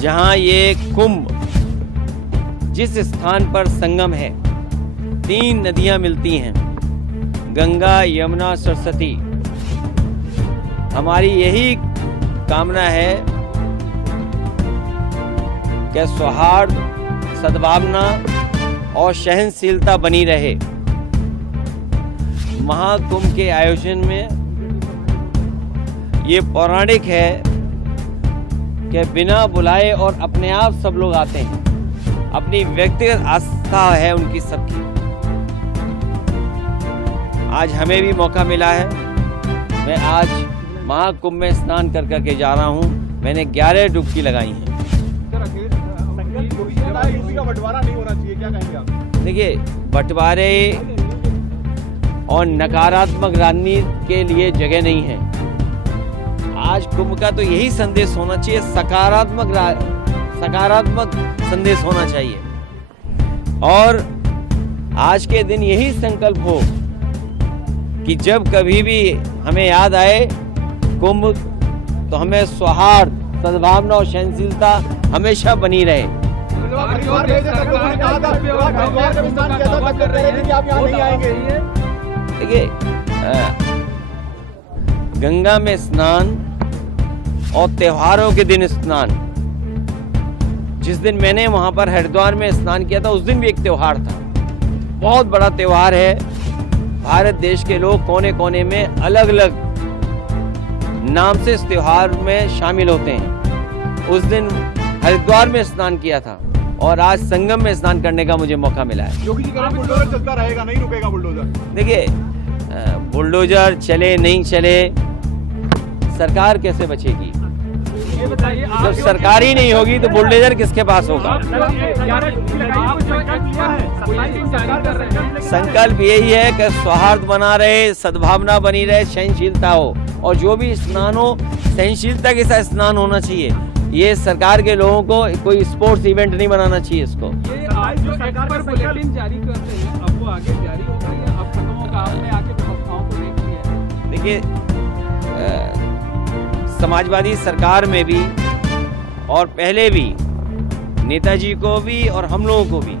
जहां ये कुंभ जिस स्थान पर संगम है, 3 नदियां मिलती हैं, गंगा, यमुना, सरस्वती। हमारी यही कामना है कि सौहार्द, सद्भावना और सहनशीलता बनी रहे। महाकुंभ के आयोजन में ये पौराणिक है कि बिना बुलाए और अपने आप सब लोग आते हैं। अपनी व्यक्तिगत आस्था है उनकी सबकी। आज हमें भी मौका मिला है। मैं आज महाकुंभ में स्नान कर करके जा रहा हूं। मैंने 11 डुबकी लगाई हैं। यूपी का बंटवारा नहीं होना चाहिए, क्या कहेंगे आप? देखिए, बंटवारे और नकारात्मक राजनीति के लिए जगह नहीं है। आज कुंभ का तो यही संदेश होना चाहिए, सकारात्मक संदेश होना चाहिए। और आज के दिन यही संकल्प हो कि जब कभी भी हमें याद आए कुंभ, तो हमें सौहार्द, सद्भावना और सहनशीलता हमेशा बनी रहे। देखिए, गंगा में स्नान और त्योहारों के दिन स्नान, जिस दिन मैंने वहां पर हरिद्वार में स्नान किया था, उस दिन भी एक त्योहार था। बहुत बड़ा त्योहार है। भारत देश के लोग कोने कोने में अलग अलग नाम से इस त्योहार में शामिल होते हैं। उस दिन हरिद्वार में स्नान किया था और आज संगम में स्नान करने का मुझे मौका मिला है। योगी जी कह रहे हैं बुलडोजर चलता रहेगा, नहीं रुकेगा बुलडोजर। देखिए, बुलडोजर चले नहीं चले, सरकार कैसे बचेगी? जब सरकार ही नहीं होगी तो बुलडोजर किसके पास होगा? संकल्प यही है कि सौहार्द बना रहे, सद्भावना बनी रहे, सहनशीलता हो, और जो भी स्नान हो सहनशीलता के साथ स्नान होना चाहिए। ये सरकार के लोगों को कोई स्पोर्ट्स इवेंट नहीं बनाना चाहिए इसको। ये आज जो सरकार बुलेटिन जारी करते हैं, अब वो आगे जारी हो गई है, अब खत्म होगा, आपने आके व्यवस्थाओं को देख लिया। देखिए, समाजवादी सरकार में भी और पहले भी नेताजी को भी और हम लोगों को भी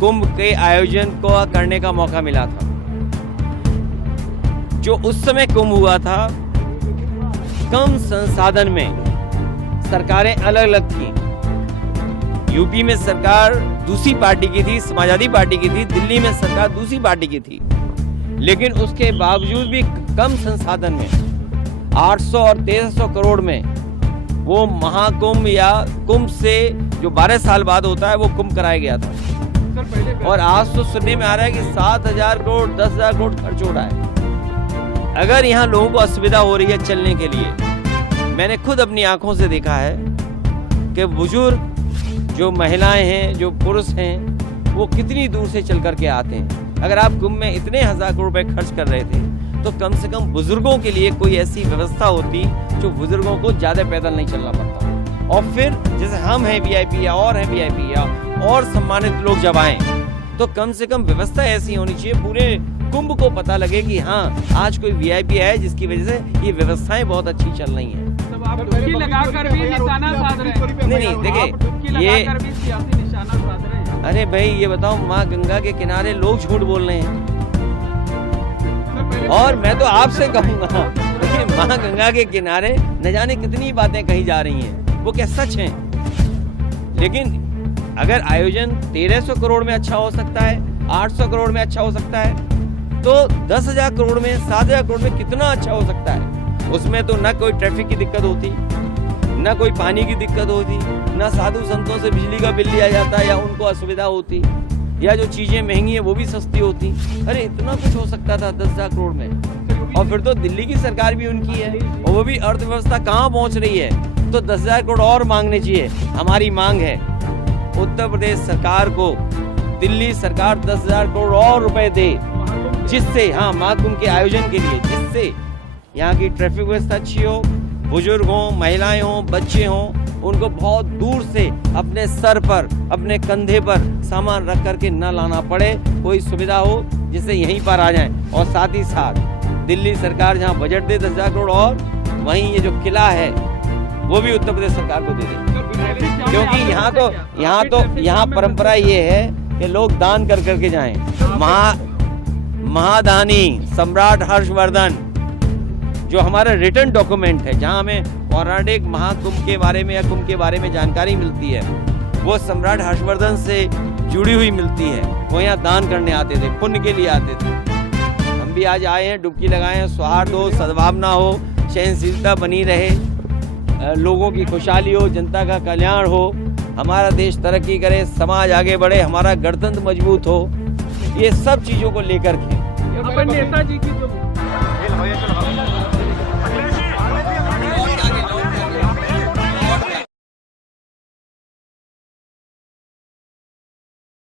कुंभ के आयोजन को करने का मौका मिला था। जो उस समय कुंभ हुआ था, कम संसाधन में सरकारें अलग अलग थी। यूपी में सरकार दूसरी पार्टी की थी, समाजवादी पार्टी की थी। दिल्ली में सरकार दूसरी पार्टी की थी। लेकिन उसके बावजूद भी कम संसाधन में 800 और 1300 करोड़ में वो महाकुंभ या कुंभ से जो 12 साल बाद होता है, वो कुंभ कराया गया था। और आज तो सुनने में आ रहा है कि 7000 करोड़ 10,000 करोड़ खर्च हो रहा है। अगर यहाँ लोगों को असुविधा हो रही है चलने के लिए, मैंने खुद अपनी आंखों से देखा है कि बुजुर्ग, जो महिलाएं हैं, जो पुरुष हैं, वो कितनी दूर से चल करके आते हैं। अगर आप कुंभ में इतने 1000 करोड़ रुपए खर्च कर रहे थे, तो कम से कम बुजुर्गों के लिए कोई ऐसी व्यवस्था होती जो बुजुर्गों को ज्यादा पैदल नहीं चलना पड़ता। और फिर जैसे हम हैं वीआईपी या और हैं वीआईपी या और सम्मानित लोग जब आए, तो कम से कम व्यवस्था ऐसी होनी चाहिए, पूरे कुंभ को पता लगे कि हाँ, आज कोई वीआईपी है जिसकी वजह से ये व्यवस्थाएं बहुत अच्छी चल रही हैं। आप डुबकी लगाकर भी निशाना साध रहे हैं। नहीं, देखिए ये, अरे भाई ये बताओ, माँ गंगा के किनारे लोग झूठ बोल रहे हैं। और मैं तो आपसे कहूंगा, देखिए माँ गंगा के किनारे न जाने कितनी बातें कही जा रही हैं, वो क्या सच हैं? लेकिन अगर आयोजन 1300 करोड़ में अच्छा हो सकता है, 800 करोड़ में अच्छा हो सकता है, तो 10,000 करोड़ में, 7,000 करोड़ में कितना अच्छा हो सकता है? उसमें तो न कोई ट्रैफिक की दिक्कत होती, न कोई पानी की दिक्कत होती, न साधु संतों से बिजली का बिल लिया जाता या उनको असुविधा होती, या जो चीजें महंगी हैं वो भी सस्ती होती। अरे इतना कुछ हो सकता था 10,000 करोड़ में। और फिर तो दिल्ली की सरकार भी उनकी है, और वो भी अर्थव्यवस्था कहाँ पहुंच रही है, तो 10,000 करोड़ और मांगने चाहिए। हमारी मांग है उत्तर प्रदेश सरकार को, दिल्ली सरकार 10,000 करोड़ और रुपए दे, जिससे हाँ महाकुंभ के आयोजन के लिए, जिससे यहाँ की ट्रैफिक व्यवस्था अच्छी हो, बुजुर्ग हों, महिलाएं हों, बच्चे हों, उनको बहुत दूर से अपने सर पर, अपने कंधे पर सामान रख करके न लाना पड़े, कोई सुविधा हो जिससे यहीं पर आ जाएं। और साथ ही साथ दिल्ली सरकार जहाँ बजट दे 10,000 करोड़, और वहीं ये जो किला है वो भी उत्तर प्रदेश सरकार को दे दें, क्योंकि यहाँ यहाँ परंपरा ये है कि लोग दान कर करके जाएं। महादानी सम्राट हर्षवर्धन जो हमारा रिटर्न डॉक्यूमेंट है, जहाँ हमें पौराणिक महाकुंभ के बारे में या कुंभ के बारे में जानकारी मिलती है, वो सम्राट हर्षवर्धन से जुड़ी हुई मिलती है। वो यहाँ दान करने आते थे, पुण्य के लिए आते थे। हम भी आज आए हैं, डुबकी लगाए हैं। सौहार्द हो, सद्भावना हो, सहनशीलता बनी रहे, लोगों की खुशहाली हो, जनता का कल्याण हो, हमारा देश तरक्की करे, समाज आगे बढ़े, हमारा गणतंत्र मजबूत हो, ये सब चीज़ों को लेकर के नेताजी की जो